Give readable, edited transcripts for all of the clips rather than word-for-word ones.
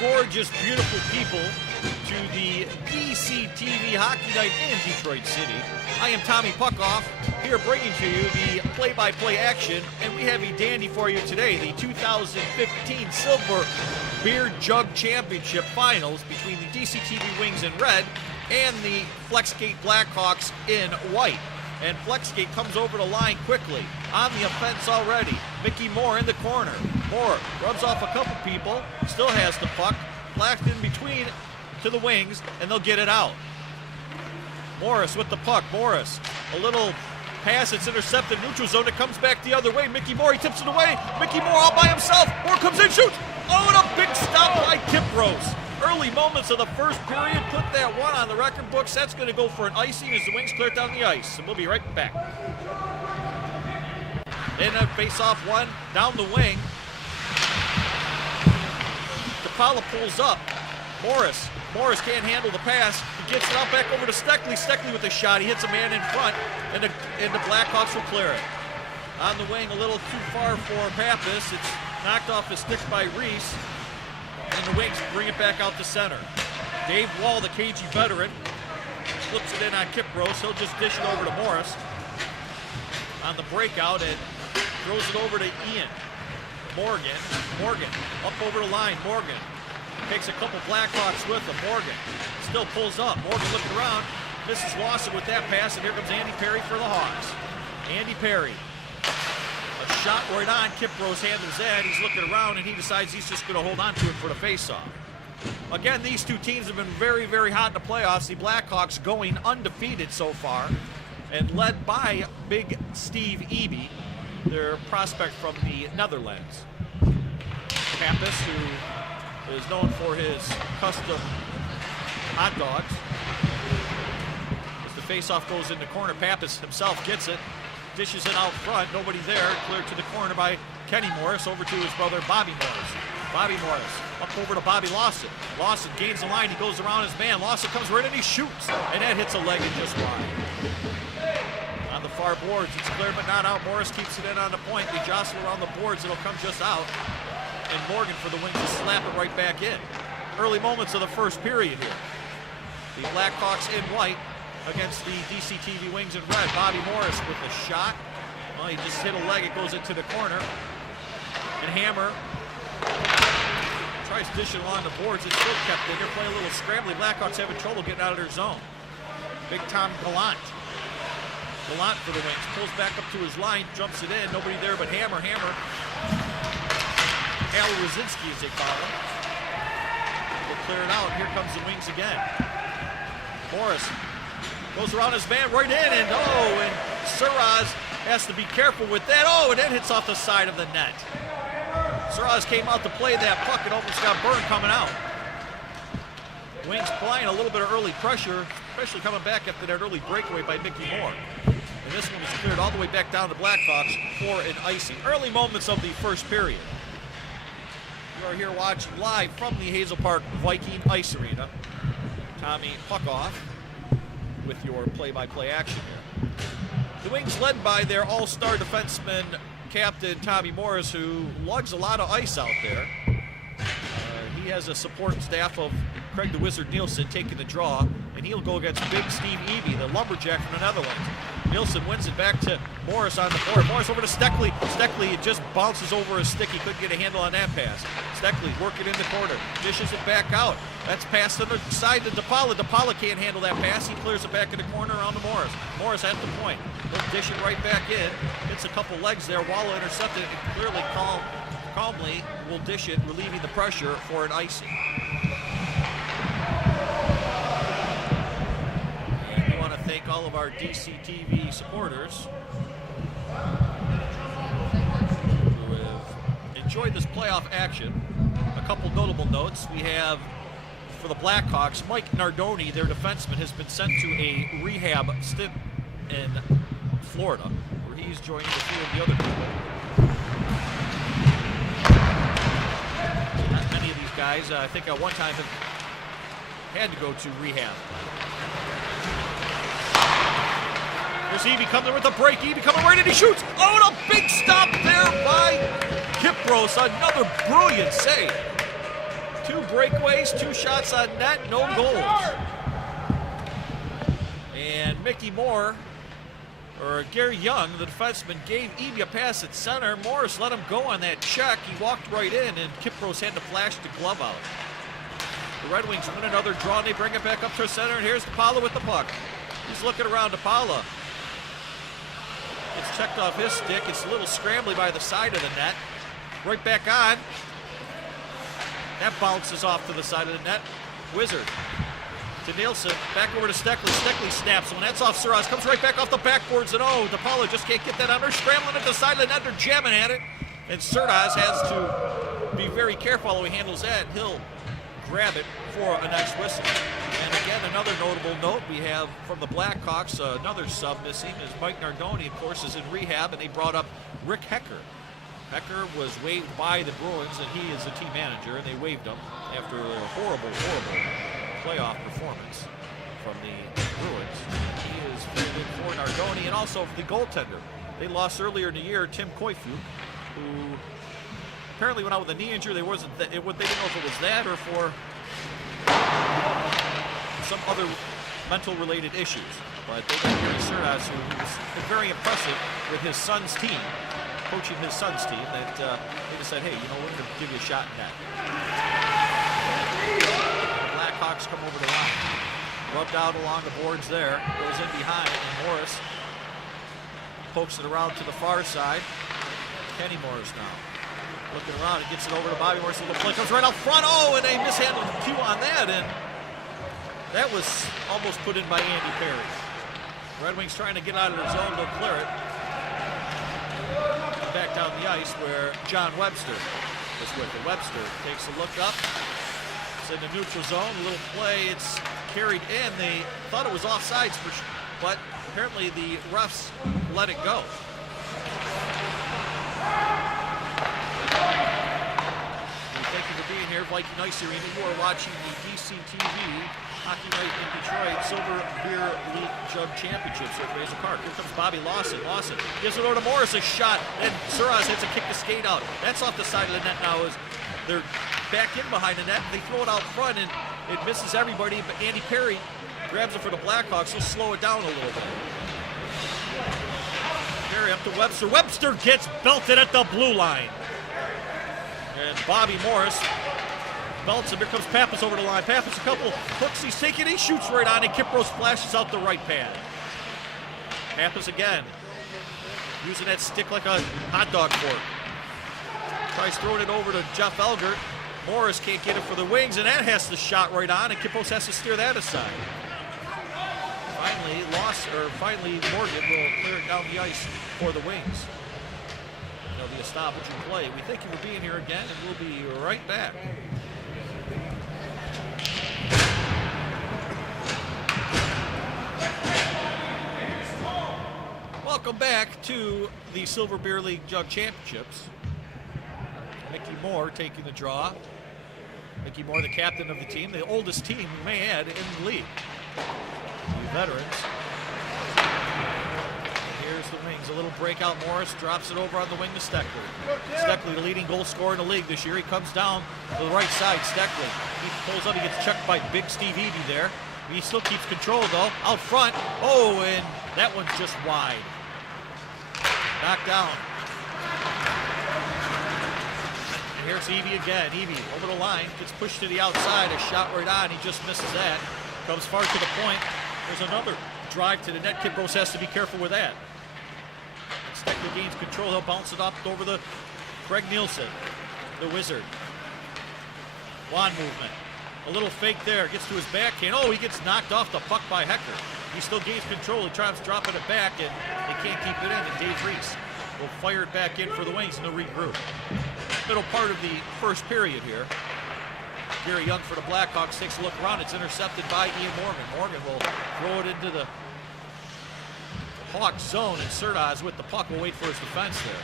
gorgeous, beautiful people to the DCTV Hockey Night in Detroit City. I am Tommy Puckoff, here bringing to you the play-by-play action, and we have a dandy for you today, the 2015 Silver Beer Jug Championship Finals between the DCTV Wings in red and the Flexgate Blackhawks in white. And Flexgate comes over the line quickly. On the offense already. Mickey Moore in the corner. Moore rubs off a couple people, still has the puck, flashed in between to the Wings, and they'll get it out. Morris with the puck. Morris, a little pass, it's intercepted, neutral zone, it comes back the other way. Mickey Moore, he tips it away. Mickey Moore all by himself. Moore comes in, shoots. Oh, and a big stop by Kipros. Early moments of the first period put that one on the record books. That's going to go for an icing as the Wings clear down the ice. And we'll be right back. In a face-off one, down the wing. DePaula pulls up. Morris can't handle the pass. He gets it out back over to Steckley. Steckley with a shot. He hits a man in front, and the Blackhawks will clear it. On the wing, a little too far for Pappas. It's knocked off his stick by Reese. And the Wings bring it back out to center. Dave Wall, the KG veteran, flips it in on Kipros. He'll just dish it over to Morris on the breakout and throws it over to Ian. Morgan, up over the line. Morgan takes a couple Blackhawks with him. Morgan still pulls up. Morgan looking around, misses Lawson with that pass, and here comes Andy Perry for the Hawks. Andy Perry. A shot right on. Kipros handles that. He's looking around, and he decides he's just going to hold on to it for the faceoff. Again, these two teams have been very, very hot in the playoffs. The Blackhawks going undefeated so far, and led by big Steve Eby, their prospect from the Netherlands. Pappas, who is known for his custom hot dogs. As the faceoff goes in the corner, Pappas himself gets it. Dishes it out front, nobody there, cleared to the corner by Kenny Morris, over to his brother Bobby Morris. Bobby Morris up over to Bobby Lawson. Lawson gains the line, he goes around his man. Lawson comes right in, he shoots, and that hits a leg and just wide. On the far boards, it's clear but not out. Morris keeps it in on the point. They jostle around the boards, it'll come just out. And Morgan for the Wings to slap it right back in. Early moments of the first period here. The Blackhawks in white against the DCTV Wings in red. Bobby Morris with the shot. Well, he just hit a leg, it goes into the corner. And Hammer tries to dish it along the boards. It's still kept in. They're playing a little scrambly. Blackhawks having trouble getting out of their zone. Big Tom Gallant. Gallant for the Wings. Pulls back up to his line, jumps it in. Nobody there but Hammer. Al Rosinski, as they call him. We'll clear it out. Here comes the Wings again. Morris goes around his man right in, and Suraz has to be careful with that. Oh, and then hits off the side of the net. Suraz came out to play that puck and almost got burned coming out. Wings applying a little bit of early pressure, especially coming back after that early breakaway by Mickey Moore. And this one was cleared all the way back down to Blackhawks for an icing. Early moments of the first period. You are here watching live from the Hazel Park Viking Ice Arena. Tommy Puckoff with your play-by-play action here. The Wings led by their all-star defenseman, Captain Tommy Morris, who lugs a lot of ice out there. He has a support staff of Craig the Wizard Nielsen taking the draw, and he'll go against big Steve Eby, the lumberjack from the Netherlands. Nielsen wins it back to Morris on the board. Morris over to Steckley. Steckley, it just bounces over his stick. He couldn't get a handle on that pass. Steckley working in the corner, dishes it back out. That's passed to the side to DePaula. DePaula can't handle that pass. He clears it back in the corner around to Morris. Morris at the point. He'll dish it right back in. Hits a couple legs there. Walla intercepted it and clearly calmly will dish it, relieving the pressure for an icing. Thank all of our DCTV supporters who have enjoyed this playoff action. A couple notable notes. We have, for the Blackhawks, Mike Nardoni, their defenseman, has been sent to a rehab stint in Florida, where he's joining a few of the other people. Not many of these guys, I think at one time, have had to go to rehab. Here's Eby coming with a break. Eby coming right in, he shoots. Oh, and a big stop there by Kipros. Another brilliant save. 2 breakaways, 2 shots on net, no goals. And Mickey Moore, or Gary Young, the defenseman, gave Eby a pass at center. Morris let him go on that check. He walked right in, and Kipros had to flash the glove out. The Red Wings win another draw, and they bring it back up to center, and here's DePaula with the puck. He's looking around DePaula. It's checked off his stick. It's a little scrambly by the side of the net. Right back on. That bounces off to the side of the net. Wizard to Nielsen. Back over to Steckley. Steckley snaps one. That's off Suras. Comes right back off the backboards. And DePaula just can't get that under. Scrambling at the side of the net. They're jamming at it. And Suras has to be very careful how he handles that. He'll grab it for a nice whistle. And again, another notable note we have from the Blackhawks, another sub missing is Mike Nardoni, of course, is in rehab, and they brought up Rick Hecker. Hecker was waived by the Bruins, and he is the team manager, and they waived him after a horrible playoff performance from the Bruins. He is filled in for Nardoni and also for the goaltender. They lost earlier in the year Tim Koivu, who apparently went out with a knee injury. They didn't know if it was that or for some other mental-related issues. But they got Gary Suras, who was very impressive with his son's team, coaching his son's team, that they just said, hey, we're going to give you a shot in that. The Blackhawks come over the line. Rubbed out along the boards there. Goes in behind, and Morris pokes it around to the far side. Kenny Morris now. Looking around, he gets it over to Bobby Morris. The play comes right out front. And they mishandled the cue on that, and that was almost put in by Andy Perry. Red Wings trying to get out of their zone, they'll clear it. Back down the ice where John Webster was with it. Webster takes a look up. It's in the neutral zone. A little play. It's carried in. They thought it was offsides, but apparently the refs let it go. Thank you for being here, Viking Ice Arena. You are watching the DCTV Hockey Night in Detroit Silver Beer League Jug Championships at Razor Park. Here comes Bobby Lawson. Lawson gives it over to Morris, a shot, and Suras hits a kick to skate out. That's off the side of the net now as they're back in behind the net. They throw it out front, and it misses everybody, but Andy Perry grabs it for the Blackhawks. He'll slow it down a little bit. Perry up to Webster. Webster gets belted at the blue line. And Bobby Morris belts him. Here comes Pappas over the line. Pappas a couple hooks. He's taking. He shoots right on, and Kipros flashes out the right pad. Pappas again, using that stick like a hot dog fork. Tries throwing it over to Jeff Elgert. Morris can't get it for the Wings, and that has the shot right on, and Kipros has to steer that aside. Finally, Morgan will clear it down the ice for the Wings. The establishing play. We thank you for being here again, and we'll be right back. Welcome back to the Silver Beer League Jug Championships. Mickey Moore taking the draw. Mickey Moore, the captain of the team, the oldest team, we may add, in the league. The veterans. Here's the Wings. A little breakout. Morris drops it over on the wing to Steckley. Steckley, the leading goal scorer in the league this year. He comes down to the right side. Steckley. He pulls up. He gets checked by big Steve Eby there. He still keeps control, though. Out front. And that one's just wide. Knocked down. And here's Eby again. Eby over the line. Gets pushed to the outside. A shot right on. He just misses that. Comes far to the point. There's another drive to the net. Kipros has to be careful with that. Steckley gains control. He'll bounce it up over the Craig Nielsen, the Wizard. Wand movement. A little fake there. Gets to his backhand. He gets knocked off the puck by Hecker. He still gains control. He tries dropping it back, and they can't keep it in. And Dave Reese will fire it back in for the Wings, and they'll regroup. Middle part of the first period here. Gary Young for the Blackhawks takes a look around. It's intercepted by Ian Morgan. Morgan will throw it into the Hawks zone, and Suras with the puck will wait for his defense there.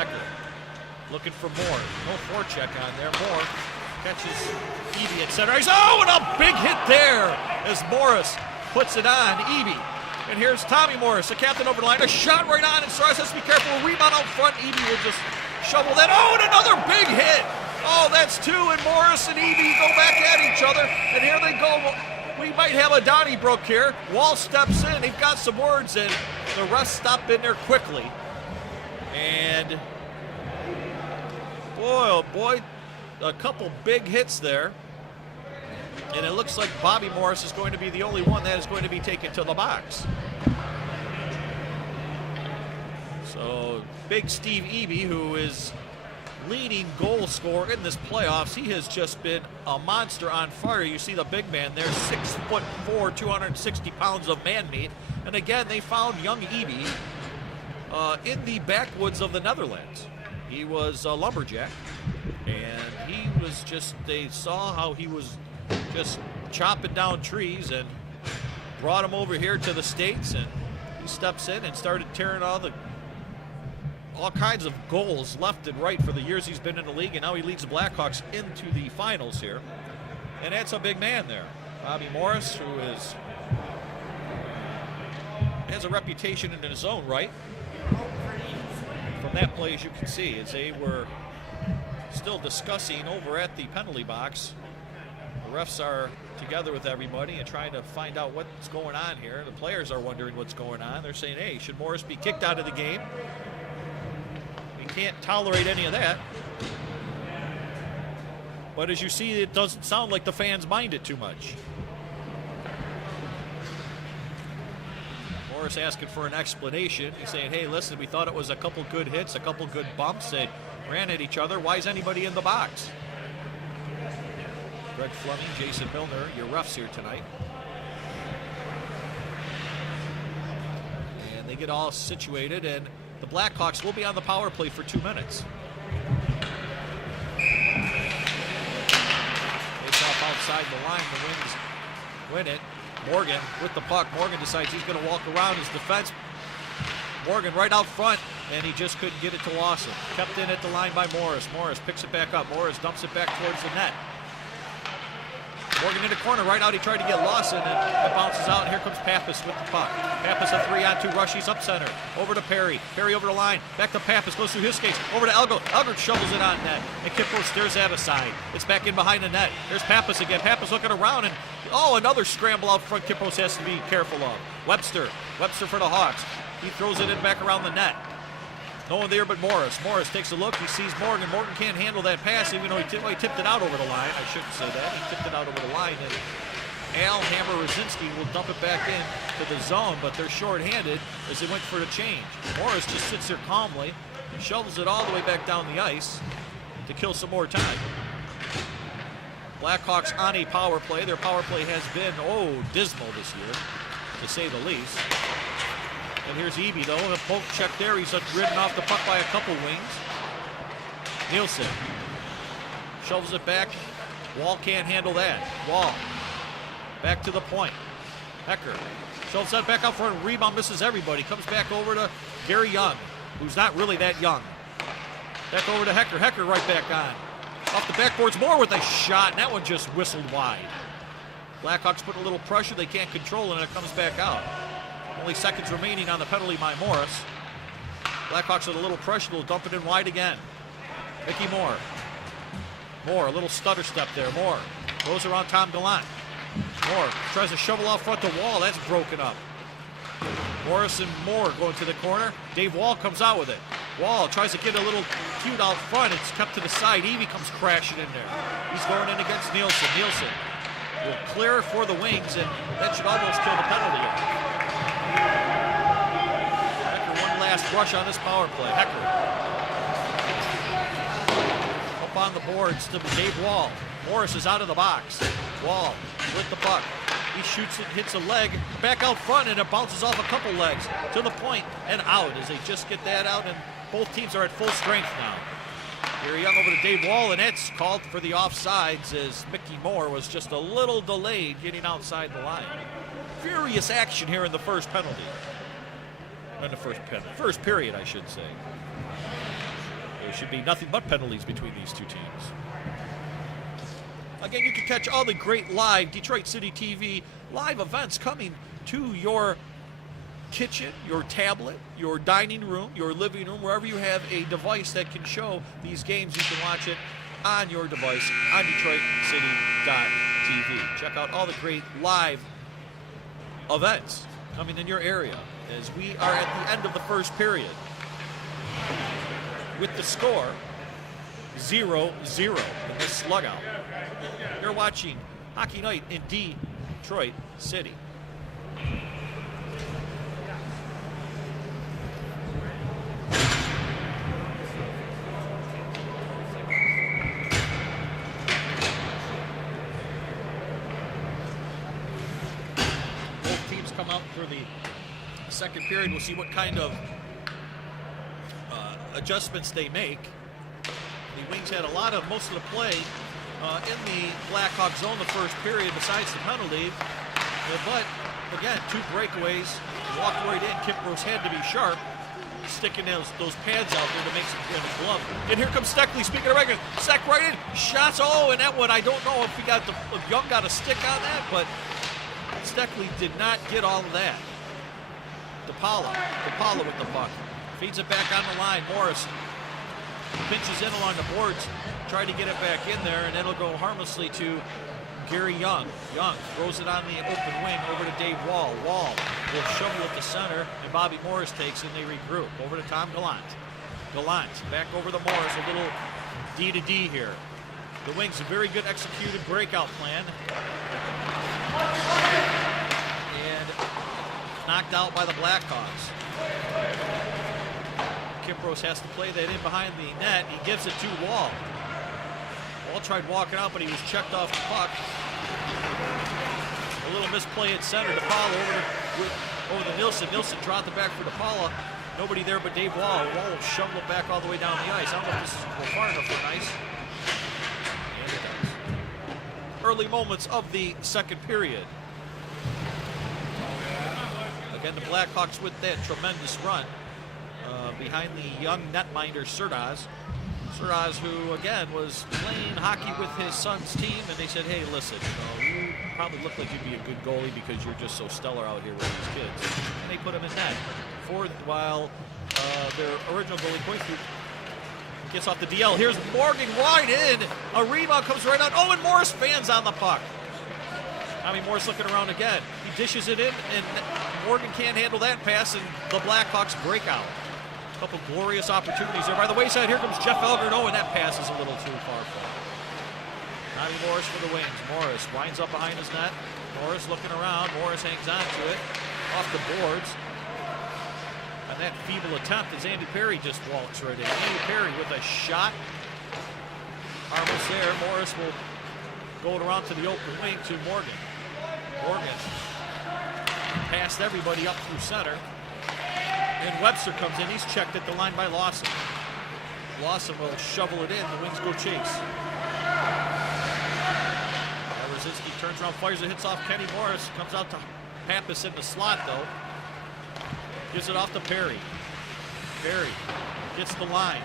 Hecker looking for Moore. No forecheck on there. Moore catches Eby at center. And a big hit there as Morris puts it on Eby. And here's Tommy Morris, the captain over the line. A shot right on, and Suras has to be careful. A rebound out front. Eby will just shovel that. And another big hit. Oh, that's two, and Morris and Eby go back at each other, and here they go. We might have a Donnybrook here. Wall steps in. They've got some words, and the refs stop in there quickly. And boy, oh boy, a couple big hits there. And it looks like Bobby Morris is going to be the only one that is going to be taken to the box. So big Steve Eby, who is leading goal scorer in this playoffs. He has just been a monster on fire. You see the big man there, 6'4", 260 pounds of man meat. And again, they found young Eby in the backwoods of the Netherlands. He was a lumberjack, and he was just, they saw how he was just chopping down trees and brought him over here to the States, and he steps in and started tearing all kinds of goals left and right for the years he's been in the league, and now he leads the Blackhawks into the finals here. And that's a big man there. Bobby Morris, who has a reputation in his own right. From that play, as you can see, as they were still discussing over at the penalty box, the refs are together with everybody and trying to find out what's going on here. The players are wondering what's going on. They're saying, hey, should Morris be kicked out of the game? We can't tolerate any of that. But as you see, it doesn't sound like the fans mind it too much. Morris asking for an explanation. He's saying, hey, listen, we thought it was a couple good hits, a couple good bumps. They ran at each other. Why is anybody in the box? Greg Fleming, Jason Milner, your refs here tonight. And they get all situated, and the Blackhawks will be on the power play for 2 minutes. It's off outside the line. The Wings win it. Morgan with the puck. Morgan decides he's going to walk around his defense. Morgan right out front, and he just couldn't get it to Lawson. Kept in at the line by Morris. Morris picks it back up. Morris dumps it back towards the net. Morgan in the corner, right out, he tried to get Lawson, and it bounces out, and here comes Pappas with the puck. Pappas a 3-on-2 rush, he's up center. Over to Perry. Perry over the line. Back to Pappas, goes through his skates. Over to Elgo. Elgo shovels it on net, and Kipro stares at a side. It's back in behind the net. There's Pappas again. Pappas looking around, and another scramble out front Kipros has to be careful of. Webster for the Hawks. He throws it in back around the net. No one there but Morris. Morris takes a look. He sees Morgan. Morgan can't handle that pass, even though he tipped it out over the line. I shouldn't say that. He tipped it out over the line. And Al Hammer Rosinski will dump it back in to the zone, but they're shorthanded as they went for the change. Morris just sits there calmly and shovels it all the way back down the ice to kill some more time. Blackhawks on a power play. Their power play has been, dismal this year, to say the least. And here's Eby, though. The poke check there. He's ridden off the puck by a couple wings. Nielsen shovels it back. Wall can't handle that. Wall back to the point. Hecker shovels that back out for a rebound. Misses everybody. Comes back over to Gary Young, who's not really that young. Back over to Hecker. Hecker right back on. Off the backboards, Moore with a shot, and that one just whistled wide. Blackhawks put a little pressure. They can't control it, and it comes back out. Only seconds remaining on the penalty by Morris. Blackhawks with a little pressure. They'll dump it in wide again. Mickey Moore. Moore, a little stutter step there. Moore goes around Tom Gallant. Moore tries to shovel off front to Wall. That's broken up. Morris and Moore going to the corner. Dave Wall comes out with it. Wall tries to get a little cute out front. It's kept to the side. Eby comes crashing in there. He's going in against Nielsen. Nielsen will clear for the Wings, and that should almost kill the penalty. Hecker, one last rush on this power play. Hecker up on the boards to Dave Wall. Morris is out of the box. Wall with the puck. He shoots it, hits a leg, back out front, and it bounces off a couple legs to the point and out as they just get that out, and both teams are at full strength now. Gary Young over to Dave Wall, and it's called for the offsides as Mickey Moore was just a little delayed getting outside the line. Furious action here in the first penalty. In the first period, I should say. There should be nothing but penalties between these two teams. Again, you can catch all the great live Detroit City TV live events coming to your kitchen, your tablet, your dining room, your living room, wherever you have a device that can show these games. You can watch it on your device on DetroitCity.tv. Check out all the great live events coming in your area as we are at the end of the first period with the score 0-0 in this slugout. You're watching Hockey Night in Detroit City. Both teams come out for the second period. We'll see what kind of adjustments they make. The Wings had most of the play in the Blackhawk zone the first period besides the penalty. But again, 2 breakaways, walked right in. Kimbrough had to be sharp, sticking those pads out there to make some kind of glove. And here comes Steckley, speaking of records. Steck right in, shots, and that one, I don't know if Young got a stick on that, but Steckley did not get all of that. DePaula with the puck. Feeds it back on the line. Morris pinches in along the boards, trying to get it back in there, and it'll go harmlessly to Gary Young. Young throws it on the open wing over to Dave Wall. Wall will shovel at the center, and Bobby Morris takes it, and they regroup. Over to Tom Gallant. Gallant back over to Morris, a little D to D here. The Wings, a very good executed breakout plan. And knocked out by the Blackhawks. Kimbrough has to play that in behind the net. He gives it to Wall. Wall tried walking out, but he was checked off the puck. A little misplay at center. DePaula over to Nilsson. Nilsson dropped it back for DePaula. Nobody there but Dave Wall. Wall will shovel it back all the way down the ice. I don't know if this is far enough for nice. And it does. Early moments of the second period. Again, the Blackhawks with that tremendous run. Behind the young netminder Serdas. Serdas, who again was playing hockey with his son's team, and they said, hey, listen, you probably look like you'd be a good goalie because you're just so stellar out here with these kids. And they put him in net. While their original goalie, Pointu, gets off the DL. Here's Morgan wide in. A rebound comes right out. And Morris fans on the puck. Tommy Morris looking around again. He dishes it in, and Morgan can't handle that pass, and the Blackhawks break out. A couple glorious opportunities there by the wayside. Here comes Jeff Elgert. And that pass is a little too far for him. Tommy Morris for the Wings. Morris winds up behind his net. Morris looking around. Morris hangs on to it. Off the boards. And that feeble attempt as Andy Perry just walks right in. Andy Perry with a shot. Almost there. Morris will go it around to the open wing to Morgan. Morgan past everybody up through center. And Webster comes in. He's checked at the line by Lawson. Lawson will shovel it in. The Wings go chase. Rosinski turns around, fires it, hits off Kenny Morris. Comes out to Pappas in the slot, though. Gives it off to Perry. Perry gets the line.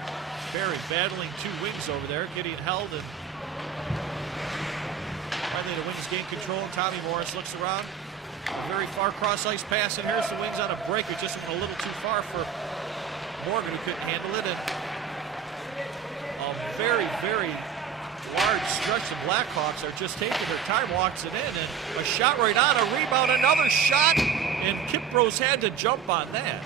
Perry battling 2 Wings over there, getting held, and finally the Wings gain control. Tommy Morris looks around. A very far cross-ice pass, and here's the Wings on a break. It just went a little too far for Morgan, who couldn't handle it. And a very, very large stretch of Blackhawks are just taking their time, walks it in, and a shot right on, a rebound, another shot, and Kimbrough's had to jump on that.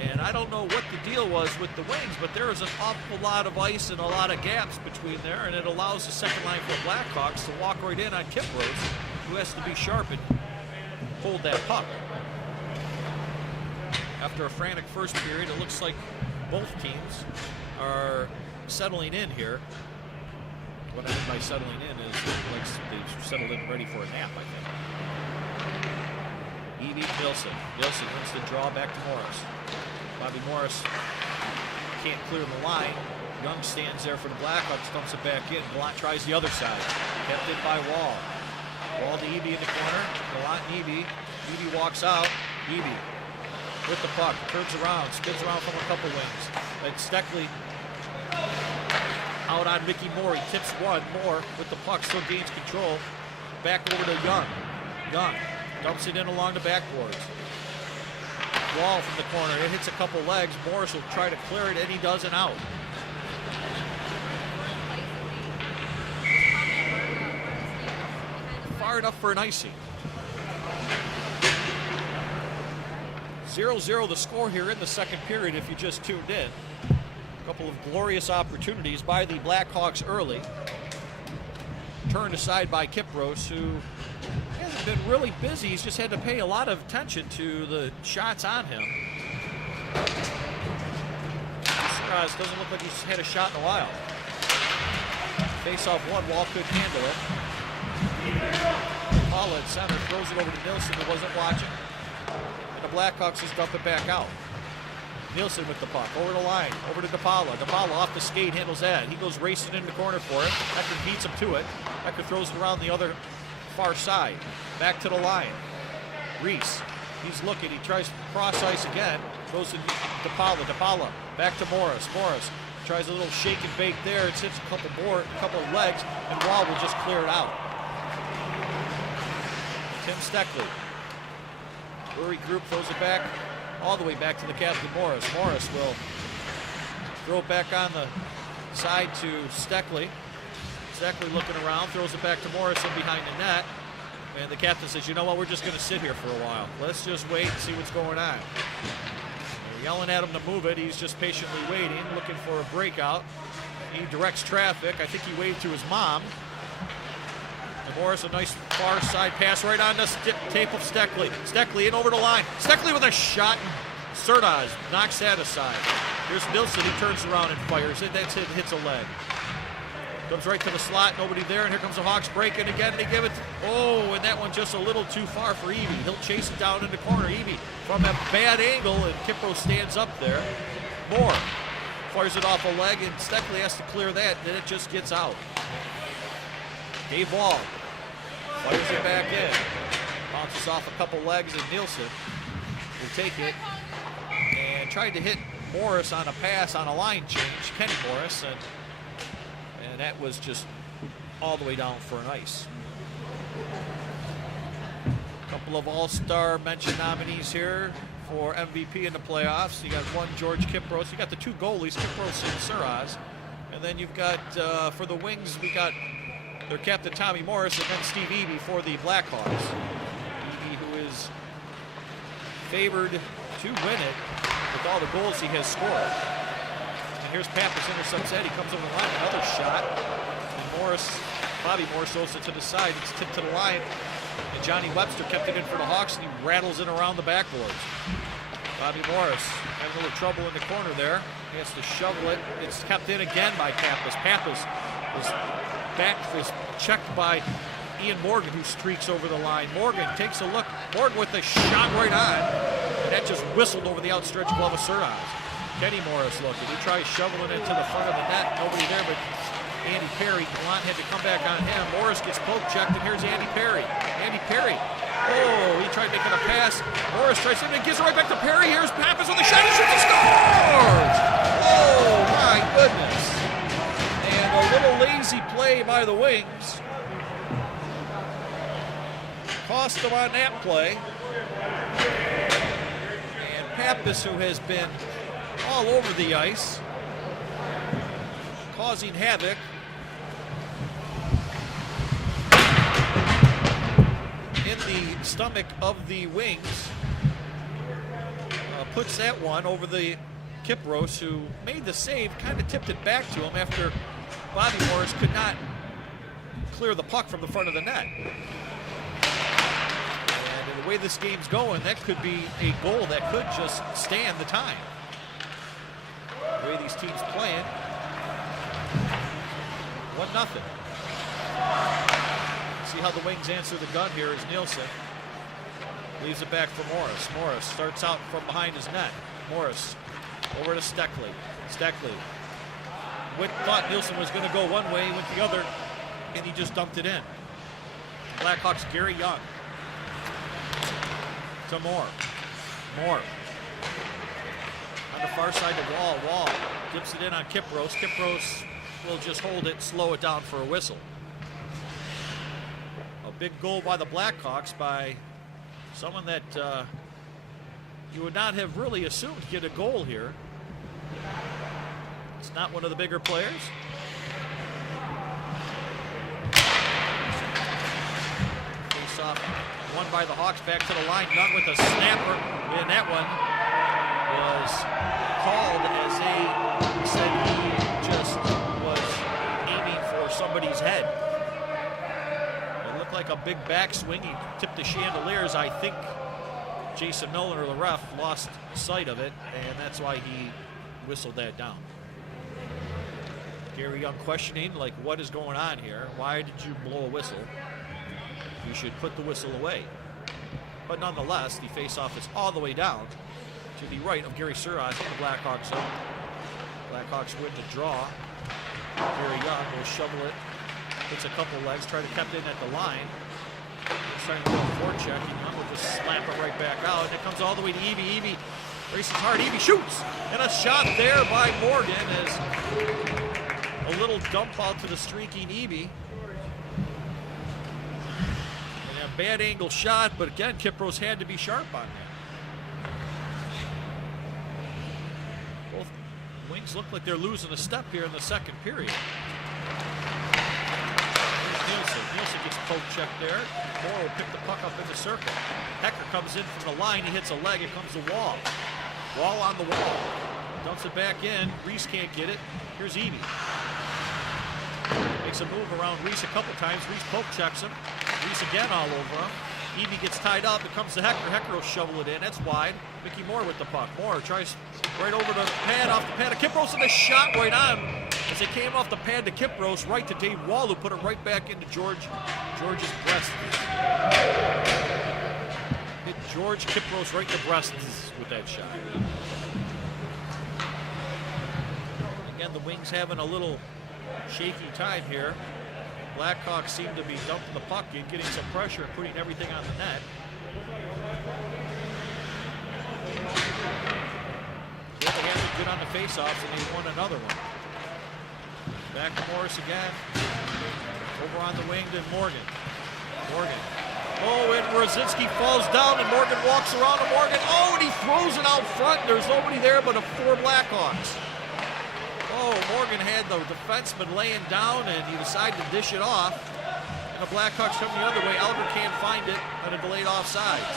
And I don't know what the deal was with the Wings, but there is an awful lot of ice and a lot of gaps between there, and it allows the second line for the Blackhawks to walk right in on Kimbrough, who has to be sharp and hold that puck. After a frantic first period, it looks like both teams are settling in here. What I mean by settling in is like they've settled in ready for a nap, I think. Evie Nilsson. Nilsson wins the draw back to Morris. Bobby Morris can't clear the line. Young stands there for the Blackhawks, dumps it back in. Gallant tries the other side. Kept in by Wall. Wall to Evie in the corner. Gallant and Evie. Evie walks out. Evie with the puck. Turns around. Spins around from a couple wings. And Steckley out on Mickey Moore. He tips one. Moore with the puck. Still gains control. Back over to Young. Young dumps it in along the backboards. Wall from the corner. It hits a couple legs. Morris will try to clear it, and he does an out. far enough for an icing. 0-0 the score here in the second period if you just tuned in. A couple of glorious opportunities by the Blackhawks early. Turned aside by Kipros, who hasn't been really busy. He's just had to pay a lot of attention to the shots on him. Suraz doesn't look like he's had a shot in a while. Face off one, Wall could handle it. Paula at center throws it over to Nilsson, who wasn't watching. And the Blackhawks just dump it back out. Nilsson with the puck, over the line, over to DePaula. DePaula off the skate, handles that. He goes racing in the corner for it. Becker beats him to it. Becker throws it around the other far side. Back to the line. Reese, he's looking, he tries to cross ice again. Goes to DePaula. DePaula back to Morris. Morris tries a little shake and bake there. It hits a couple of legs, and Wall will just clear it out. Tim Steckley. Lurie Group throws it back, all the way back to the captain, Morris. Morris will throw it back on the side to Steckley. Steckley looking around, throws it back to Morris in behind the net. And the captain says, you know what, we're just going to sit here for a while. Let's just wait and see what's going on. They're yelling at him to move it. He's just patiently waiting, looking for a breakout. He directs traffic. I think he waved to his mom. And Morris, a nice far side pass right on the tape of Steckley. Steckley in over the line. Steckley with a shot. Surdaz knocks that aside. Here's Nilsson. He turns around and fires it. That's it. Hits a leg. Comes right to the slot. Nobody there. And here comes the Hawks breaking again. They give it. Oh, and that one just a little too far for Evie. He'll chase it down in the corner. Evie from a bad angle. And Kipros stands up there. Moore fires it off a leg. And Steckley has to clear that. Then it just gets out. Dave Wall fires it back in. Bounces off a couple legs, and Nilsson will take it. And tried to hit Morris on a pass on a line change, Kenny Morris, and that was just all the way down for an ice. A couple of all-star mention nominees here for MVP in the playoffs. You got one, George Kipros. You got the two goalies, Kipros and Suraz. And then you've got, for the Wings, we got their captain Tommy Morris and then Steve Eby for the Blackhawks. Eby, who is favored to win it with all the goals he has scored. And here's Pappas intercepts that. He comes over the line, another shot. And Morris, Bobby Morris throws it to the side. It's tipped to the line. And Johnny Webster kept it in for the Hawks, and he rattles it around the backboards. Bobby Morris having a little trouble in the corner there. He has to shovel it. It's kept in again by Pappas. Pappas was checked by Ian Morgan, who streaks over the line. Morgan takes a look. Morgan with the shot right on. And that just whistled over the outstretched glove of Suraz. Kenny Morris looking. He tries shoveling it to the front of the net. Nobody there but Andy Perry. Gallant had to come back on him. Morris gets poke checked, and here's Andy Perry. Andy Perry. Oh, he tried making a pass. Morris tries to, and gives it right back to Perry. Here's Pappas with a shot. He shoots and scores! Oh, my goodness. And a little lazy play by the Wings cost them on that play. And Pappas, who has been all over the ice, causing havoc, in the stomach of the Wings, puts that one over the Kipros, who made the save, kind of tipped it back to him after Bobby Morris could not clear the puck from the front of the net. And the way this game's going, that could be a goal that could just stand the time. The way these teams playing, 1-0. See how the Wings answer the gun here is Nilsson. Leaves it back for Morris. Morris starts out from behind his net. Morris over to Steckley. Steckley thought Nilsson was going to go one way, he went the other, and he just dumped it in. Blackhawks, Gary Young. To Moore. Moore. On the far side to Wall. Wall dips it in on Kipros. Kipros will just hold it, slow it down for a whistle. A big goal by the Blackhawks by someone that you would not have really assumed to get a goal here. It's not one of the bigger players. Face-off won by the Hawks. Back to the line. Young with a snapper. And that one was called as they said he just was aiming for somebody's head. It looked like a big backswing. He tipped the chandeliers. I think Jason Miller, the ref, lost sight of it, and that's why he whistled that down. Gary Young questioning, like, what is going on here? Why did you blow a whistle? You should put the whistle away. But nonetheless, the face-off is all the way down to the right of Gary Suras in the Blackhawks zone. Blackhawks win the draw. Gary Young will shovel it. Takes a couple legs, try to keep it in at the line. He's trying to do a forecheck, and Young will just slap it right back out. And it comes all the way to Evie. Evie races hard. Evie shoots! And a shot there by Morgan as a little dump out to the streaking Evie. And a bad angle shot, but again, Kipros had to be sharp on that. Both Wings look like they're losing a step here in the second period. Nielsen gets poke checked there. Moore will pick the puck up in the circle. Hecker comes in from the line. He hits a leg. It comes to Wall. Wall on the wall. Dumps it back in. Reese can't get it. Here's Evie. Makes a move around Reese a couple times. Reese poke checks him. Reese again all over him. Evie gets tied up. It comes to Hecker. Hecker will shovel it in. That's wide. Mickey Moore with the puck. Moore tries right over the pad, off the pad of Kipros, and a shot right on as it came off the pad to Kipros, right to Dave Wall, who put it right back into George's breast. Hit George Kipros right in the breast with that shot. Again, the Wings having a little shaky time here. Blackhawks seem to be dumping the puck in, getting some pressure and putting everything on the net. They had it good on the faceoffs, and they won another one. Back to Morris again. Over on the wing to Morgan. Morgan. Oh, and Rosinski falls down, and Morgan walks around to Morgan. Oh, and he throws it out front. There's nobody there but 4 Blackhawks. Oh, Morgan had the defenseman laying down, and he decided to dish it off. And the Blackhawks come the other way. Elger can't find it on a delayed offsides.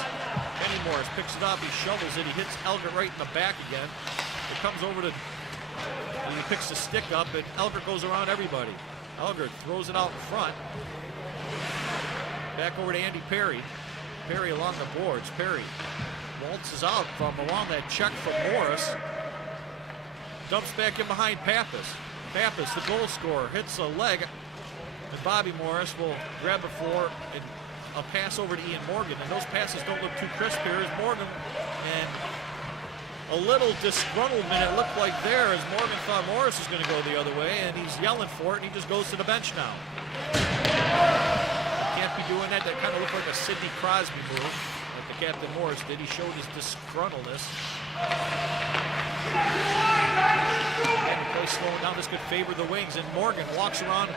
Kenny Morris picks it up. He shovels it. He hits Elger right in the back again. It comes over to... He picks the stick up, and Elger goes around everybody. Elger throws it out in front. Back over to Andy Perry. Perry along the boards. Perry waltzes out from along that check from Morris. Dumps back in behind Pappas. Pappas, the goal scorer, hits a leg, and Bobby Morris will grab it for a pass over to Ian Morgan. And those passes don't look too crisp here as Morgan, and a little disgruntlement it looked like there as Morgan thought Morris was going to go the other way, and he's yelling for it, and he just goes to the bench now. Can't be doing that. That kind of looked like a Sidney Crosby move, like the Captain Morris did. He showed his disgruntledness. And the play slowing down. This could favor the Wings, and Morgan walks around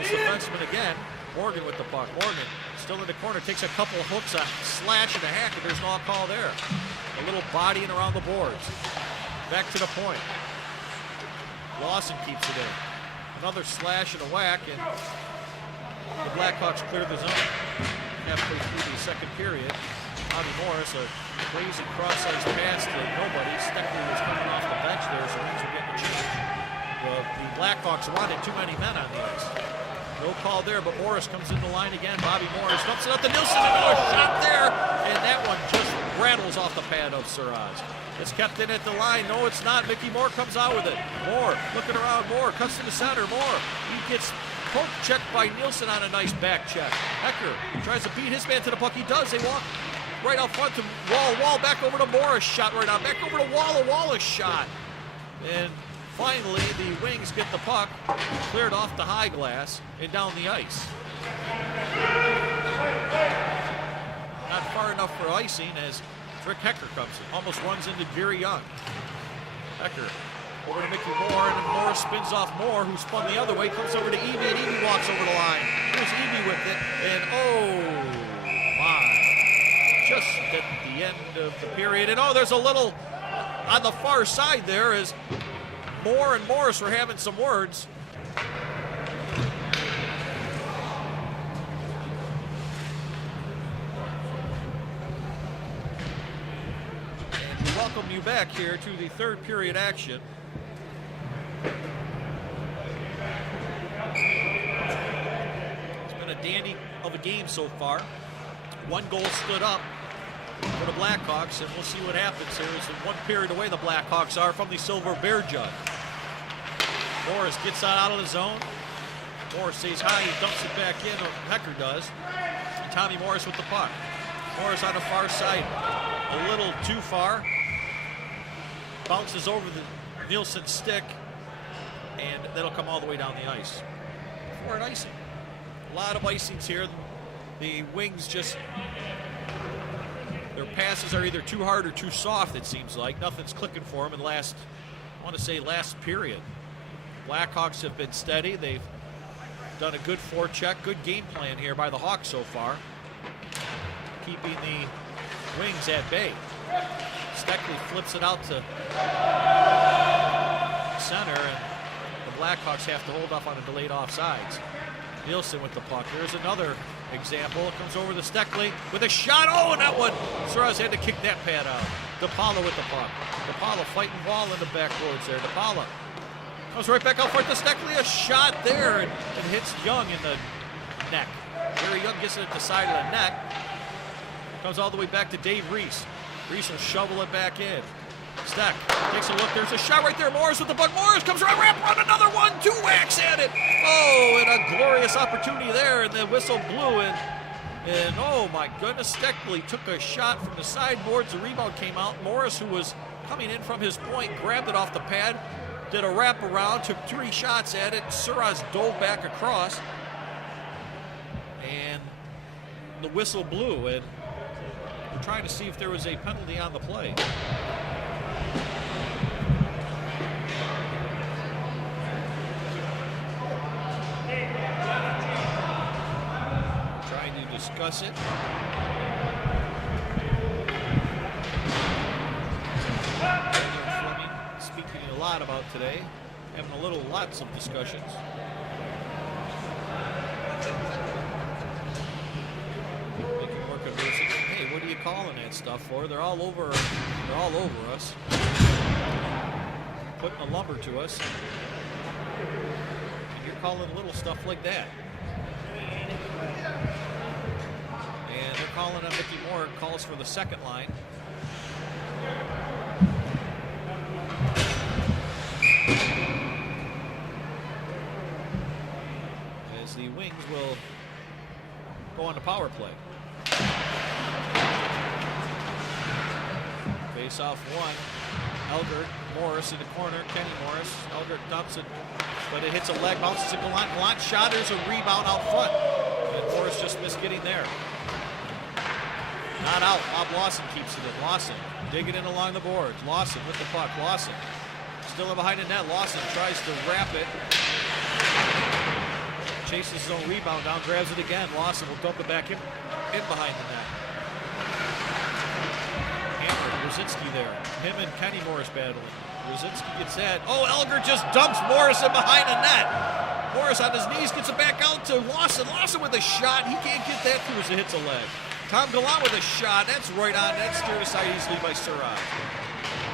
his defenseman again. Morgan with the puck. Morgan still in the corner, takes a couple of hooks, a slash and a hack, and there's no call there. A little bodying around the boards. Back to the point. Lawson keeps it in. Another slash and a whack, and the Blackhawks clear the zone. Halfway through the second period, Bobby Morris, a crazy cross-ice pass to nobody. Steckler was coming off the bench there, so things were getting a change. The Blackhawks wanted too many men on the ice. No call there, but Morris comes in the line again. Bobby Morris dumps it up to Nielsen. Another shot there, and that one just rattles off the pad of Suras. It's kept in at the line. No, it's not. Mickey Moore comes out with it. Moore looking around. Moore cuts to the center. Moore, he gets poke checked by Nielsen on a nice back check. Hecker tries to beat his man to the puck. He does. They walk right out front to Wall. Wall back over to Morris. Shot right out. Back over to Wall. A Wallace shot. And finally, the Wings get the puck cleared off the high glass and down the ice. Not far enough for icing as Rick Hecker comes in. Almost runs into Gary Young. Hecker over to Mickey Moore, and then Moore spins off Moore, who spun the other way, comes over to Evie, and Evie walks over the line. Here's Evie with it, and oh my. Just at the end of the period. And oh, there's a little on the far side there as Moore and Morris were having some words. welcome you back here to the third period action. It's been a dandy of a game so far. One goal stood up for the Blackhawks, and we'll see what happens here. It's one period away the Blackhawks are from the Silver Bear Jug. Morris gets out of the zone. Morris stays high, he dumps it back in, or Hecker does. And Tommy Morris with the puck. Morris on the far side, a little too far. Bounces over the Nielsen stick, and that'll come all the way down the ice. For an icing. A lot of icings here. The Wings just, their passes are either too hard or too soft, it seems like. Nothing's clicking for them in last period. Blackhawks have been steady. They've done a good forecheck, good game plan here by the Hawks so far, keeping the Wings at bay. Steckley flips it out to center, and the Blackhawks have to hold up on a delayed offsides. Nielsen with the puck. Here's another example. It comes over to Steckley with a shot. Oh, and that one, Suarez had to kick that pad out. DePaula with the puck. DePaula fighting ball in the backboards there. DePaula comes right back out for it to Steckley. A shot there, and it hits Young in the neck. Gary Young gets it at the side of the neck. Comes all the way back to Dave Reese. Reese will shovel it back in. Steck takes a look. There's a shot right there. Morris with the puck. Morris comes right wrap around another one. 2 whacks at it. Oh, and a glorious opportunity there. And the whistle blew in. And oh my goodness, Steckley took a shot from the sideboards. The rebound came out. Morris, who was coming in from his point, grabbed it off the pad. Did a wrap around. Took 3 shots at it. Suarez dove back across. And the whistle blew. And we're trying to see if there was a penalty on the play. Trying to discuss it. Daniel Fleming speaking a lot about today, having lots of discussions. Hey, what are you calling that stuff for? They're all over us. Putting a lumber to us. And you're calling little stuff like that. And they're calling on Mickey Moore, calls for the second line. As the Wings will go on the power play. Face off one. Elgert, Morris in the corner. Kenny Morris. Elgert dumps it, but it hits a leg, bounces to Gallant. Gallant shot, there's a rebound out front. And Morris just missed getting there. Not out. Bob Lawson keeps it in. Lawson digging in along the boards. Lawson with the puck. Lawson still in behind the net. Lawson tries to wrap it. Chases his own rebound down, grabs it again. Lawson will dump it back in behind the net. Rosinski there. Him and Kenny Morris battling. Rosinski gets that. Oh, Elgert just dumps Morris in behind the net. Morris on his knees gets it back out to Lawson. Lawson with a shot. He can't get that through as it hits a leg. Tom Gallant with a shot. That's right on. That's steered aside easily by Suarez.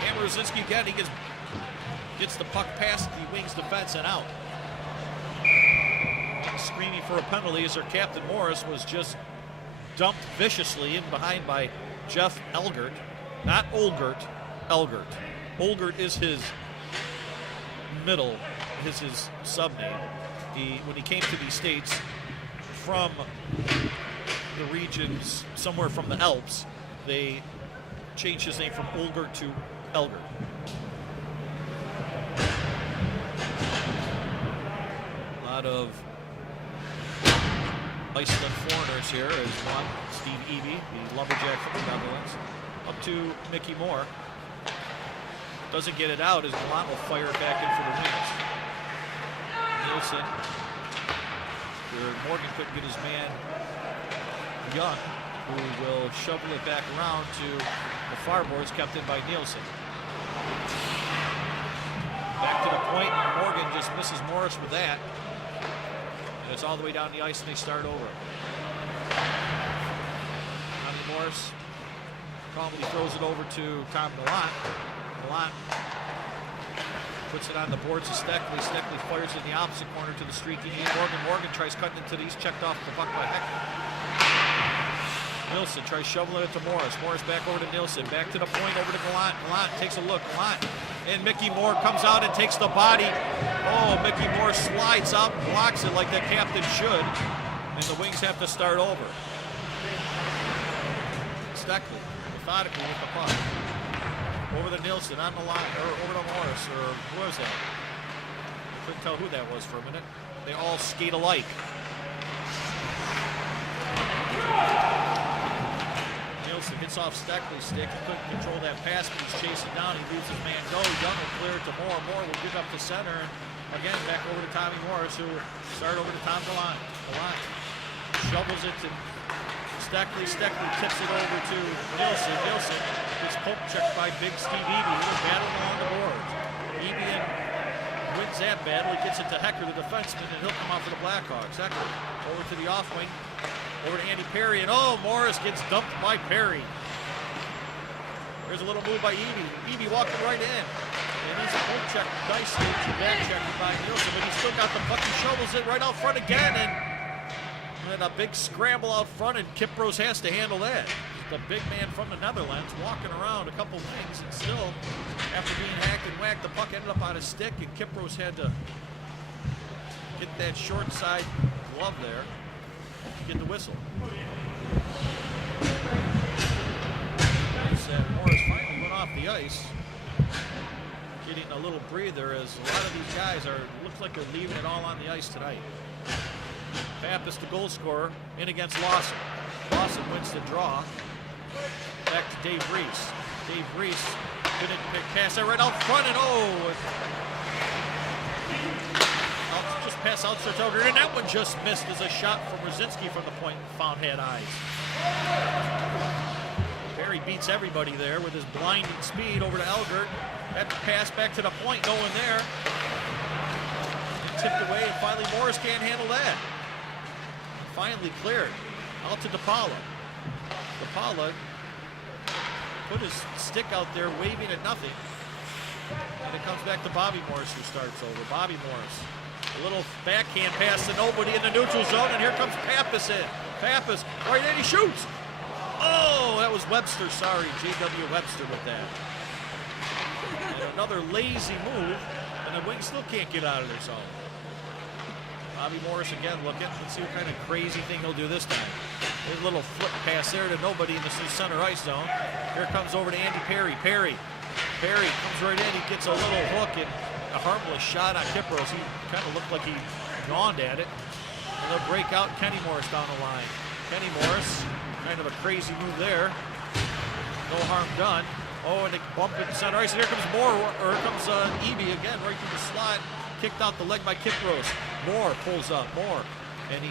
And Rosinski again. He gets the puck past the Wings defense and out. Screaming for a penalty as their captain Morris was just dumped viciously in behind by Jeff Elgert. Not Olgert, Elgert. Olgert is his sub name. When he came to the States from the regions somewhere from the Alps, they changed his name from Olgert to Elgert. A lot of Iceland foreigners here is one. Steve Evie, the lumberjack from the Netherlands. Up to Mickey Moore. Doesn't get it out as Gallant will fire it back in for the Wings. Nielsen. Morgan couldn't get his man Young, who will shovel it back around to the far boards, kept in by Nielsen. Back to the point. Morgan just misses Morris with that. And it's all the way down the ice and they start over. On to Morris. Calmly throws it over to Tom Gallant. Gallant puts it on the boards to Steckley. Steckley fires in the opposite corner to the streaky knee. Morgan tries cutting into these, checked off the puck by Heckler. Nilsson tries shoveling it to Morris. Morris back over to Nilsson. Back to the point, over to Gallant. Gallant takes a look. Gallant. And Mickey Moore comes out and takes the body. Oh, Mickey Moore slides out and blocks it like the captain should. And the Wings have to start over. Steckley, methodically with the puck. Over to Nilsson, on the line, or over to Morris, or who was that? I couldn't tell who that was for a minute. They all skate alike. Nilsson hits off Steckley's stick. He couldn't control that pass, but he's chasing down. He leaves his man go. Young will clear it to Moore. Moore will give up the center. And again, back over to Tommy Morris, who start over to Tom Gallant. Gallant shovels it to Steckley. Steckley tips it over to Nilsson. Nilsson gets poke checked by big Steve Eby, who is battling along the boards. Eby wins that battle. He gets it to Heckler, the defenseman, and he'll come out for the Blackhawks. Heckler over to the off wing. Over to Andy Perry, and oh, Morris gets dumped by Perry. There's a little move by Eby. Eby walking right in. And he's a poke check nicely. Back check by Nilsson, but he's still got the puck. He shovels it right out front again, and a big scramble out front, and Kiprose has to handle that. The big man from the Netherlands walking around a couple wings, and still, after being hacked and whacked, the puck ended up on his stick, and Kiprose had to get that short side glove there. Get the whistle. Morris finally went off the ice, getting a little breather as a lot of these guys looks like they're leaving it all on the ice tonight. Pappas, the goal scorer, in against Lawson. Lawson wins the draw. Back to Dave Reese. Dave Reese couldn't pass that right out front, and just pass out Sertelger, and that one just missed as a shot from Rosinski from the point found had eyes. Perry beats everybody there with his blinding speed over to Elgert. That pass back to the point, no one there. And tipped away, and finally Morris can't handle that. Finally cleared. Out to DePaula. DePaula put his stick out there, waving at nothing. And it comes back to Bobby Morris, who starts over. Bobby Morris. A little backhand pass to nobody in the neutral zone, and here comes Pappas in. Pappas, right in, he shoots. Oh, that was Webster, sorry, J.W. Webster with that. And another lazy move, and the Wings still can't get out of their zone. Bobby Morris again looking. Let's see what kind of crazy thing he'll do this time. There's a little flip pass there to nobody in the center ice zone. Here comes over to Andy Perry. Perry comes right in. He gets a little hook and a harmless shot on Kiprose. He kind of looked like he yawned at it. And they'll break out Kenny Morris down the line. Kenny Morris, kind of a crazy move there. No harm done. Oh, and they bump it to center ice. And here comes Eby again, right through the slot. Kicked out the leg by Kiprose. Moore pulls up. Moore. And he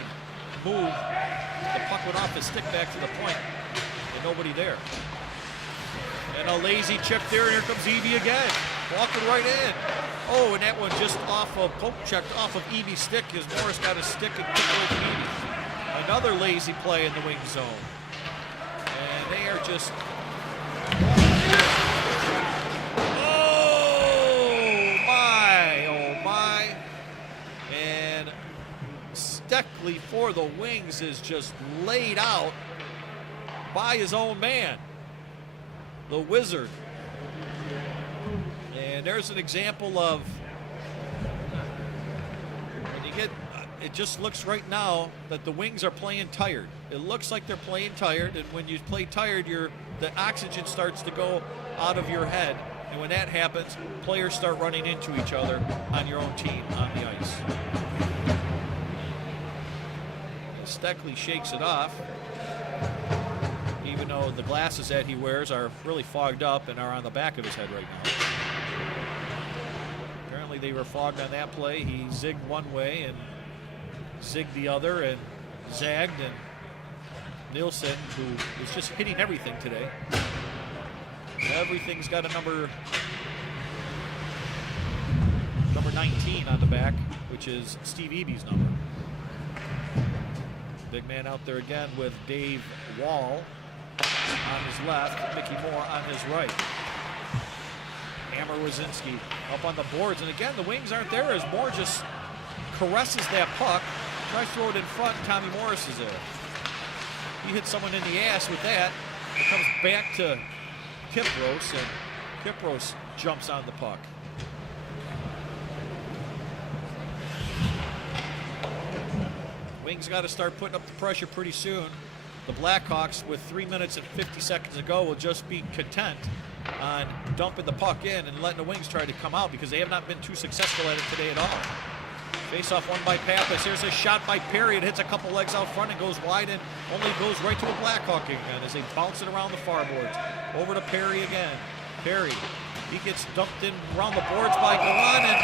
moved. The puck went off his stick back to the point. And nobody there. And a lazy check there, and here comes Eby again. Walking right in. Oh, and that one just off of poke checked off of Eby's stick as Morris got his stick and kicked away from Eby. Another lazy play in the wing zone. And they are just... Oh my. And Steckley for the Wings is just laid out by his own man, the Wizard. And there's an example of when you get, it just looks right now that the Wings are playing tired. It looks like they're playing tired, and when you play tired, the oxygen starts to go out of your head. And when that happens, players start running into each other on your own team on the ice. And Steckley shakes it off, even though the glasses that he wears are really fogged up and are on the back of his head right now. Apparently they were fogged on that play. He zigged one way and zigged the other and zagged, and Nilsson, who is just hitting everything today. Everything's got a number 19 on the back, which is Steve Eby's number. Big man out there again with Dave Wall. on his left, Mickey Moore on his right. Hammer Wazinski up on the boards, and again, the Wings aren't there as Moore just caresses that puck, tries to throw it in front, and Tommy Morris is there. He hit someone in the ass with that. It comes back to Kipros, and Kipros jumps on the puck. Wings got to start putting up the pressure pretty soon. The Blackhawks, with 3 minutes and 50 seconds to go, will just be content on dumping the puck in and letting the Wings try to come out because they have not been too successful at it today at all. Face-off won by Pappas. Here's a shot by Perry. It hits a couple legs out front and goes wide and only goes right to a Blackhawk again as they bounce it around the far boards. Over to Perry again. Perry, he gets dumped in around the boards by Gallant, and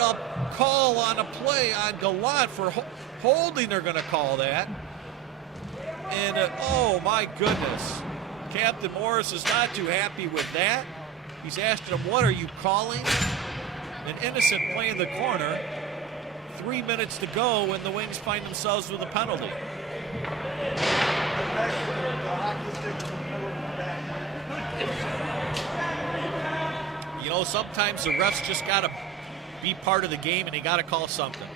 a call on a play on Gallant for holding. They're going to call that. And oh my goodness, Captain Morris is not too happy with that. He's asking him, what are you calling? An innocent play in the corner. 3 minutes to go and the Wings find themselves with a penalty. You know, sometimes the refs just got to be part of the game and they got to call something.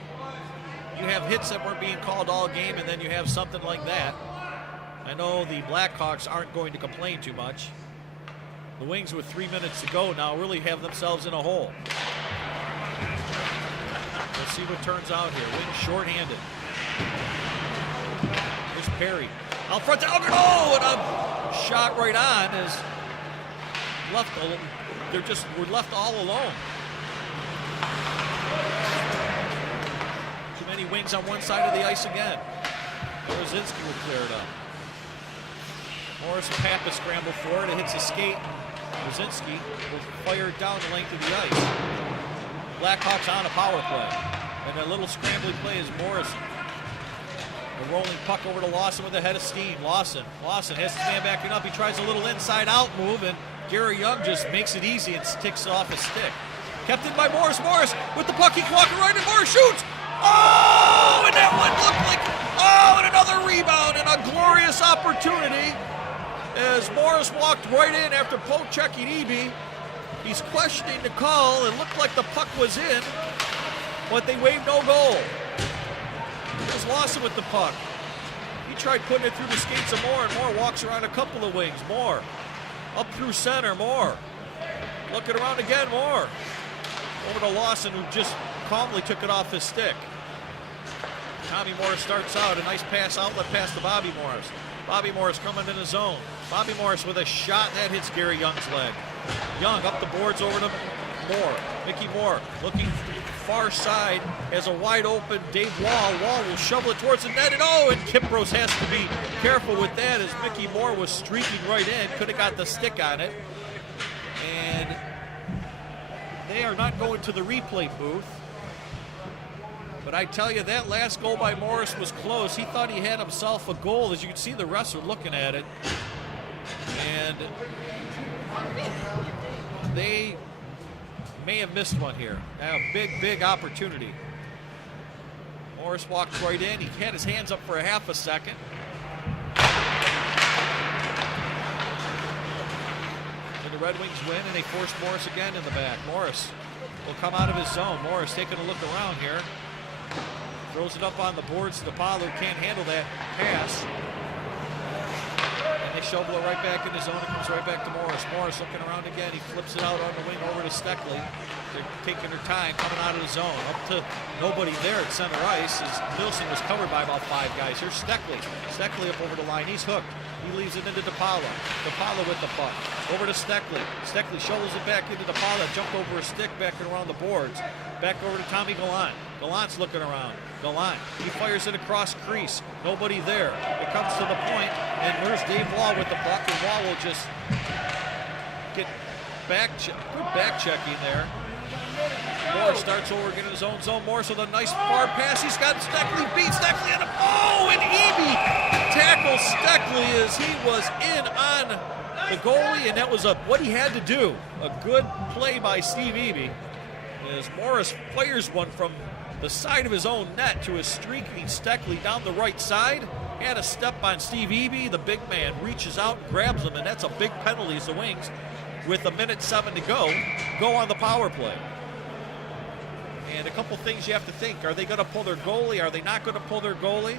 You have hits that weren't being called all game and then you have something like that. I know the Blackhawks aren't going to complain too much. The Wings with 3 minutes to go now really have themselves in a hole. Let's see what turns out here. Wings shorthanded. Here's Perry. Out front to Elgin. Oh, and a shot right on is left. We're left all alone. Too many Wings on one side of the ice again. Rosinski will clear it up. Morris and Pappas scramble for it. It hits a skate. Rosinski will fire it down the length of the ice. Blackhawks on a power play. And a little scrambling play is Morrison. A rolling puck over to Lawson with a head of steam. Lawson has his man backing up. He tries a little inside-out move, and Gary Young just makes it easy and sticks off his stick. Kept in by Morris. Morris with the puck. He walking right, and Morris shoots. Oh, and that one looked like, and another rebound and a glorious opportunity as Morris walked right in after poke checking Eby. He's questioning the call. It looked like the puck was in, but they waved no goal. Here's Lawson with the puck. He tried putting it through the skates of Moore, and Moore walks around a couple of Wings. Moore up through center. Moore looking around again. Moore over to Lawson, who just calmly took it off his stick. Tommy Morris starts out. A nice pass outlet pass to Bobby Morris. Bobby Morris coming in the zone. Bobby Morris with a shot that hits Gary Young's leg. Young up the boards over to Moore. Mickey Moore looking far side as a wide open Dave Wall. Wall will shovel it towards the net, and Kipros has to be careful with that as Mickey Moore was streaking right in. Could have got the stick on it. And they are not going to the replay booth. But I tell you, that last goal by Morris was close. He thought he had himself a goal. As you can see, the refs are looking at it. And they may have missed one here. Now, big opportunity. Morris walked right in. He had his hands up for a half a second. And the Red Wings win, and they force Morris again in the back. Morris will come out of his zone. Morris taking a look around here. Throws it up on the boards to Pollard. Can't handle that pass. And they shovel it right back in his zone. It comes right back to Morris. Morris looking around again. He flips it out on the wing over to Steckley. They're taking their time coming out of the zone. Up to nobody there at center ice as Nilsson was covered by about 5 guys. Here's Steckley. Steckley up over the line. He's hooked. He leaves it into DePaula. DePaula with the puck. Over to Steckley. Steckley shovels it back into DePaula. Jumped over a stick back and around the boards. Back over to Tommy Gallant. Gallant's looking around. Gallant, he fires it across crease. Nobody there. It comes to the point, and there's Dave Wall with the puck, and Wall will just get good back checking there. Morris starts over again in his own zone. Morris with a nice far pass. He's got Steckley, beat Steckley, and and Eby tackles Steckley as he was in on the goalie, and that was what he had to do. A good play by Steve Eby as Morris fires one from the side of his own net to a streaking Steckley down the right side. had a step on Steve Eby. The big man reaches out, grabs him, and that's a big penalty as the Wings, with 1:07 to go on the power play. And a couple things you have to think. Are they going to pull their goalie? Are they not going to pull their goalie?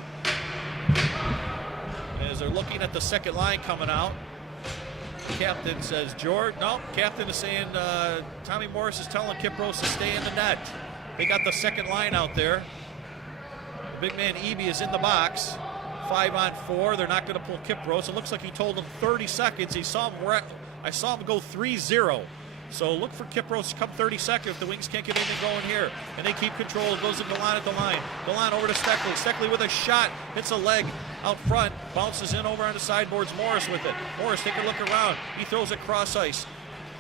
As they're looking at the second line coming out, the captain says, George, no, captain is saying Tommy Morris is telling Kipros to stay in the net. They got the second line out there. Big man Eby is in the box. 5-on-4. They're not going to pull Kipros. It looks like he told him 30 seconds. I saw him go 3-0. So look for Kipros to come 30 seconds if the Wings can't get anything going here. And they keep control. It goes to Gallant at the line. Gallant over to Steckley. Steckley with a shot. Hits a leg out front. Bounces in over on the sideboards. Morris with it. Morris taking a look around. He throws it cross ice.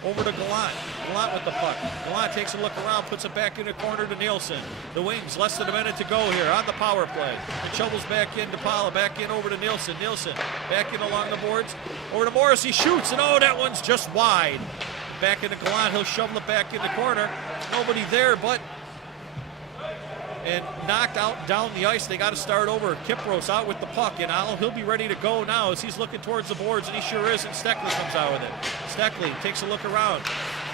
Over to Gallant. Gallant with the puck. Gallant takes a look around, puts it back in the corner to Nielsen. The Wings, less than a minute to go here on the power play. It shovels back in to Pala, back in over to Nielsen. Nielsen back in along the boards. Over to Morris, he shoots, and oh, that one's just wide. Back into Gallant, he'll shovel it back in the corner. Nobody there, but and knocked out down the ice. They got to start over. Kipros out with the puck, and he'll be ready to go now as he's looking towards the boards, and he sure is, and Steckley comes out with it. Steckley takes a look around.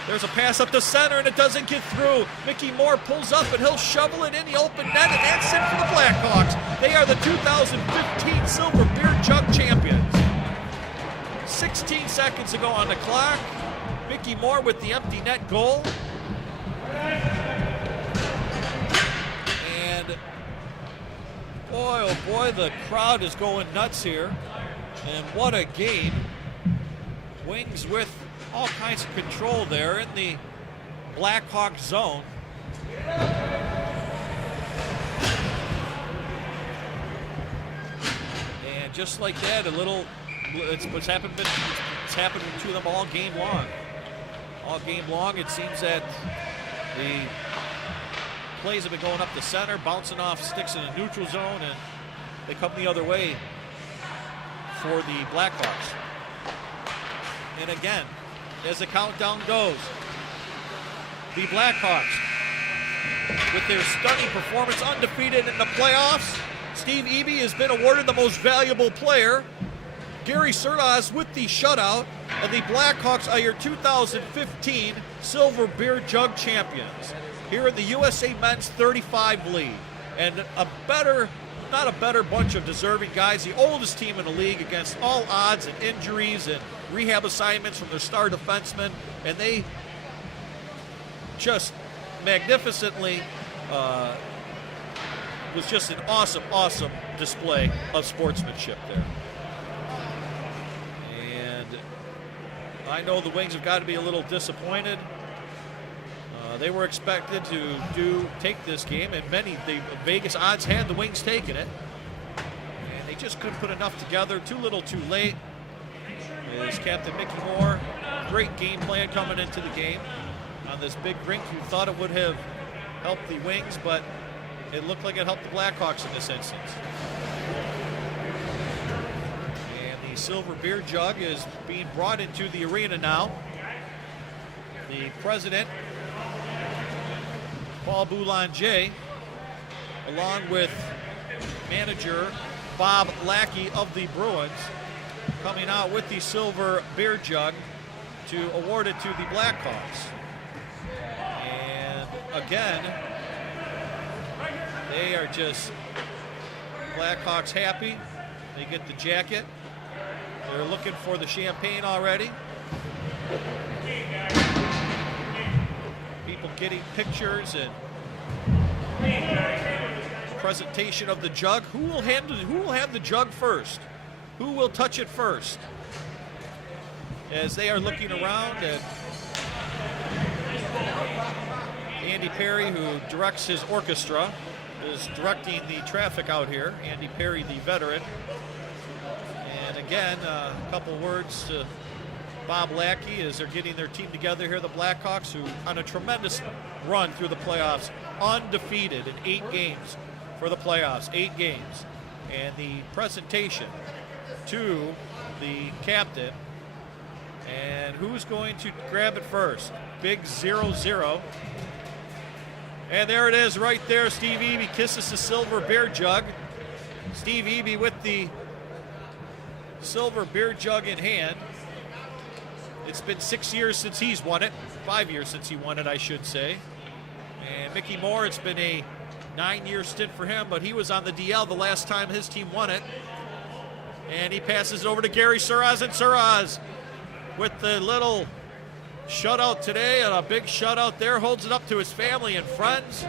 There's a pass up the center, and it doesn't get through. Mickey Moore pulls up, and he'll shovel it in the open net, and that's it for the Blackhawks. They are the 2015 Silver Beer Jug champions. 16 seconds to go on the clock. Mickey Moore with the empty net goal. Boy, oh boy, the crowd is going nuts here. And what a game. Wings with all kinds of control there in the Blackhawk zone. And just like that, it's happened to them all game long. All game long, it seems that the plays have been going up the center, bouncing off sticks in the neutral zone, and they come the other way for the Blackhawks. And again, as the countdown goes, the Blackhawks, with their stunning performance, undefeated in the playoffs. Steve Eby has been awarded the most valuable player. Gary Sertas with the shutout, and the Blackhawks are your 2015 Silver Beer Jug champions here in the USA Men's 35 League. And not a better bunch of deserving guys, the oldest team in the league against all odds and injuries and rehab assignments from their star defensemen, and they just magnificently was just an awesome display of sportsmanship there. And I know the Wings have got to be a little disappointed. They were expected to take this game, and the Vegas odds had the Wings taking it. And they just couldn't put enough together. Too little, too late. Is Captain Mickey Moore. Great game plan coming into the game on this big rink. You thought it would have helped the Wings, but it looked like it helped the Blackhawks in this instance. And the Silver Beer Jug is being brought into the arena now. The president, Paul Boulanger, along with manager Bob Lackey of the Bruins, coming out with the Silver Beer Jug to award it to the Blackhawks. And again, they are just Blackhawks happy. They get the jacket. They're looking for the champagne already. People getting pictures and presentation of the jug. Who will have the jug first? Who will touch it first? As they are looking around, and Andy Perry, who directs his orchestra, is directing the traffic out here. Andy Perry, the veteran. And again, a couple words to Bob Lackey as they're getting their team together here, the Blackhawks, who on a tremendous run through the playoffs, undefeated in 8 games for the playoffs, 8 games. And the presentation to the captain. And who's going to grab it first? Big 0-0. And there it is right there. Steve Eby kisses the Silver Beer Jug. Steve Eby with the silver beer jug in hand. It's been 6 years since he's won it. 5 years since he won it, I should say. And Mickey Moore, it's been a 9-year stint for him, but he was on the DL the last time his team won it. And he passes it over to Gary Suraz, and Suraz with the little shutout today and a big shutout there, holds it up to his family and friends.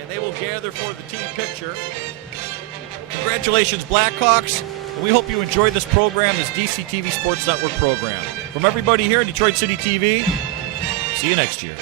And they will gather for the team picture. Congratulations, Blackhawks. And we hope you enjoyed this program, this DCTV Sports Network program. From everybody here in Detroit City TV, see you next year.